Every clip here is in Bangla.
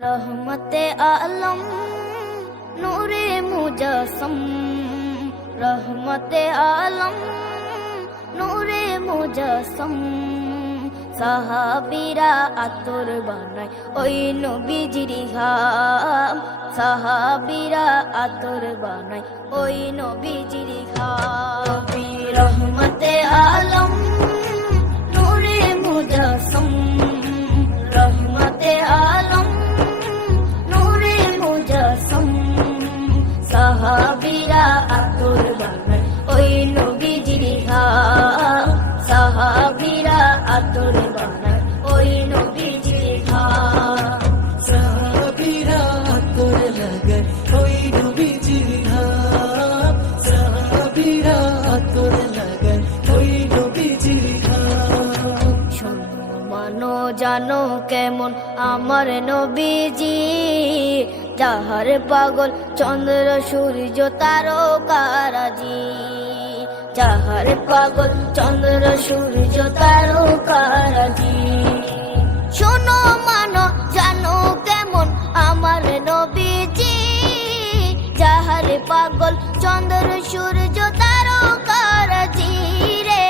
रहमते आलम नूरे मुजस्सम, रहमते आलम नूरे मुजस्सम। সাহাবীরা আতর বানায় ওই নবীজির ঘাম, সাহাবীরা আতর বানায় ওই নবীজির ঘাম। রহমতে আলম নূরে মুজস্সম, রহমতে আলম নূরে মুজস্সম। সাহাবীরা আতর বানায় ওই নবীজির ঘাম, সাহাবীরা আতর বানায় ওই নবীজির ঘাম। সাহাবীরা আতর লাগায় ওই নবীজির ঘাম, সাহাবীরা আতর লাগায় ওই নবীজির ঘাম। শোনো মানো জানো কেমন আমার নবীজি, যাহার পাগল চন্দ্র সূর্য তারকারাজি, যাহার পাগল চন্দ্র সূর্য তারকারাজি। শোনো মানো জানো কেমন আমার নবীজি, যাহার পাগল চন্দ্র সূর্য তারকারাজি রে,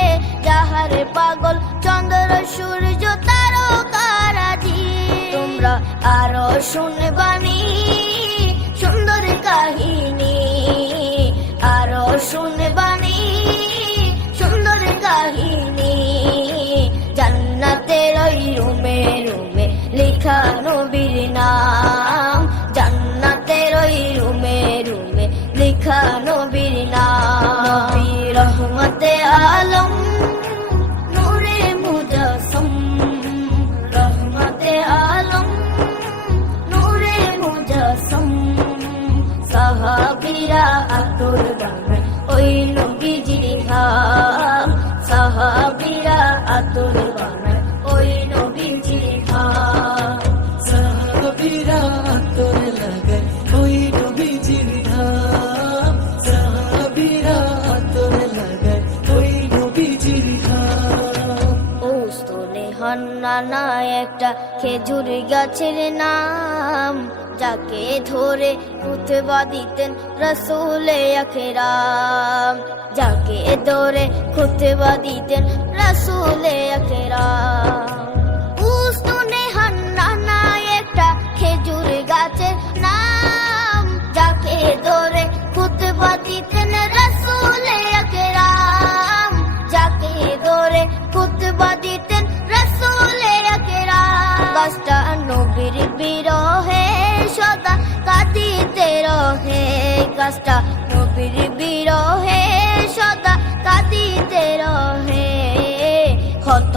যাহার পাগল চন্দ্র সূর্য তারকারাজি। তোমরা আরো শুনবানি সুন্দর কাহিনী, আরো শুনবানি সুন্দর কাহিনী। জান্নাতের ওই রুমে রুমে লেখা নবীর নাম, জান্নাতের ওই রুমে রুমে লেখা নবীর নাম। নবী রহমতে আলম নূরে মুজস্সম, রহমতে আলম নূরে মুজস্সম। সাহাবীরা আতর বানায় ওই নবীজির ঘাম, সাহাবীরা আতর বানায় ওই নবীজির ঘাম। সাহাবীরা আতর লাগায় ওই নবীজির ঘাম, সাহাবীরা আতর লাগায় ওই নবীজির ঘাম। ওস্তনে হান্নানা একটা খেজুর গাছের নাম, যাকে ধরে খুতবা দিতেন রাসূলে আকরাম, যাকে ধরে খুতবা দিতেন রাসূলে আকরাম। উস্তনে হান্নানা একটা খেজুর গাছের নাম, যাকে ধরে খুতবা দিতেন রাসূলে আকরাম, যাকে ধরে খুতবা দিতেন রাসূলে আকরাম। গাছটা নবীর বিরহে সদা কাঁদিতে রহে, গাছটা নবীর বিরহে সদা কাঁদিতে রহে। ক্ষত